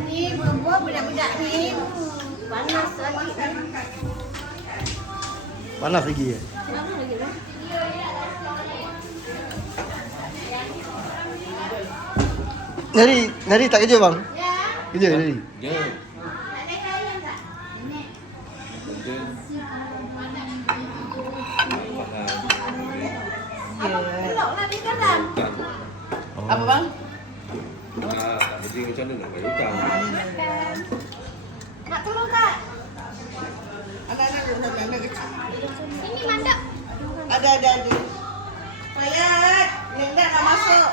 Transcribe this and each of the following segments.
Ini buah budak-budak ni panas lagi. Panas lagi ya? Panas lagi lah. Nari tak kerja bang? Ya. Kerja Nari? Ya. Nak naik ayam tak? Ini. Kerja. Pelok lah di dalam. Hutang. Apa bang? Tak kerja macam mana nak bayar hutang? Nak telur tak? Anak kecil. Ini mandap. Ada. Mayat, Linda nak masuk.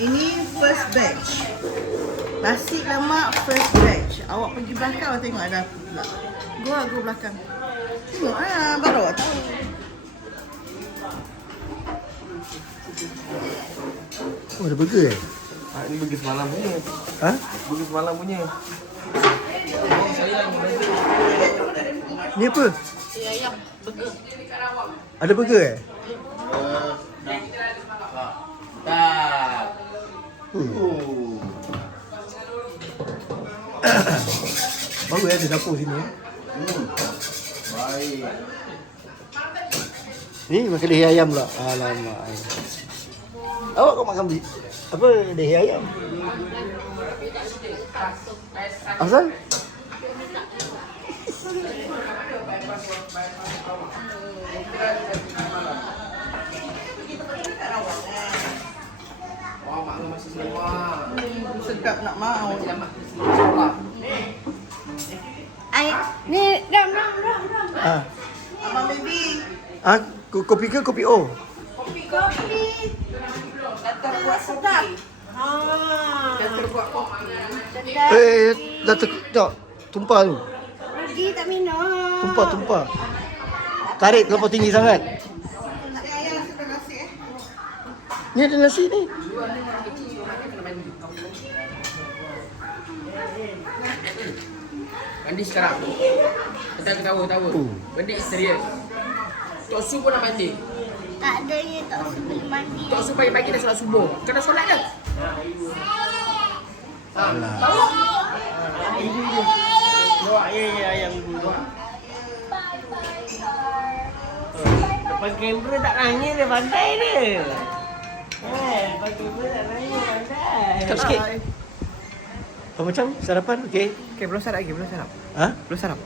Ini first batch. Nasi lemak first batch. Awak pergi belakang awak tengok ada apa pula. Go belakang. Tengok baru awak tahu. Oh ada burger eh? Ini pergi semalam punya. Ha? Pergi semalam punya. Ni apa? Ayam burger. Ada burger eh? Tak. Baru ada dapur sini eh? Baik. Ni makan leher ayam pula. Alamak. Awak kau makan apa leher ayam? Asal? Oh, mak masih selamat. Sedap nak mau. Selamat. Selamat. Ay, ni ram. Ah. Abang baby. Ah, kopi ke kopi O? Kopi. Datang buat sedap. Datuk buat kopi. Sedap. Dah tak tumpah tu. Rugi tak minum. Tumpah. Tarik terlalu tinggi sangat. Ayam sudah nasi Ni ada nasi ni. Mandi sekarang. Kita ketawa-tawa. Mandi serius. Tok Su pun nak mandi. Tak ada ye tak sebelum mandi. Tok Su pagi-pagi dah solat subuh. Kena solat dah. Bawa ayam dulu. Depan kamera tak nanya dia pandai dia. Depan kamera tak nanya pandai. Cakap sikit. Apa macam sarapan okey? Okay, belum sarap lagi, belum sarap. Ha? Belum sarap.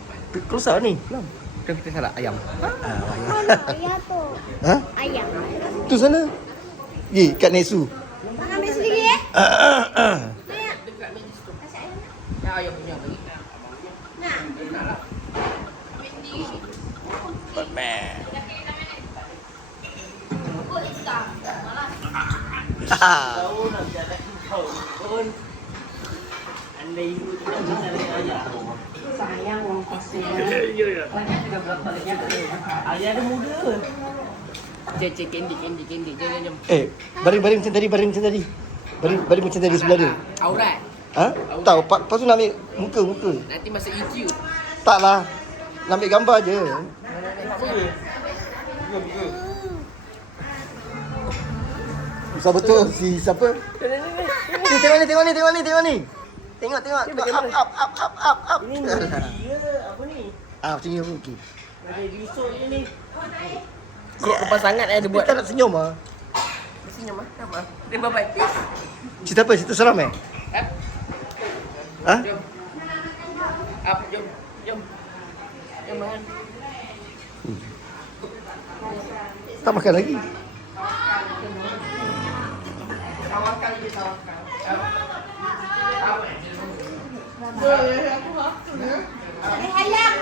Close out ni. Belum. Kita sarap ayam. Mana ayam tu? Ha? Ayam. Tu sana. Gi kat Nesu. Nak ambil sendiri eh? Nak. Kasih ayam nak. Ya, ayam punya. Nak. Tahu nak jalan kau pun. Andai ibu tu tak bisa naik ayam. Sayang orang kosong. Ya. Ayah ada muda. Cek candy. Jom. Baring macam tadi, baring macam tadi sebelah dia. Aurat. Ha? Tahu, lepas tu nak ambil muka. Nanti masa EQ. Taklah. Nak ambil gambar je. Susah betul si siapa? Ni tengok ni. Tengok. Up. Ini dia apa ni? Macam ni pun okey. Ada risuk je ni. Kok lepas sangat dia buat. Kita nak senyum ah. Senyum ah. Apa? Dia babai. Cerita apa? Cerita seram eh? Ha? Jom. Up, jom. Jom makan. Tak makan lagi. Tawakal. Ayam.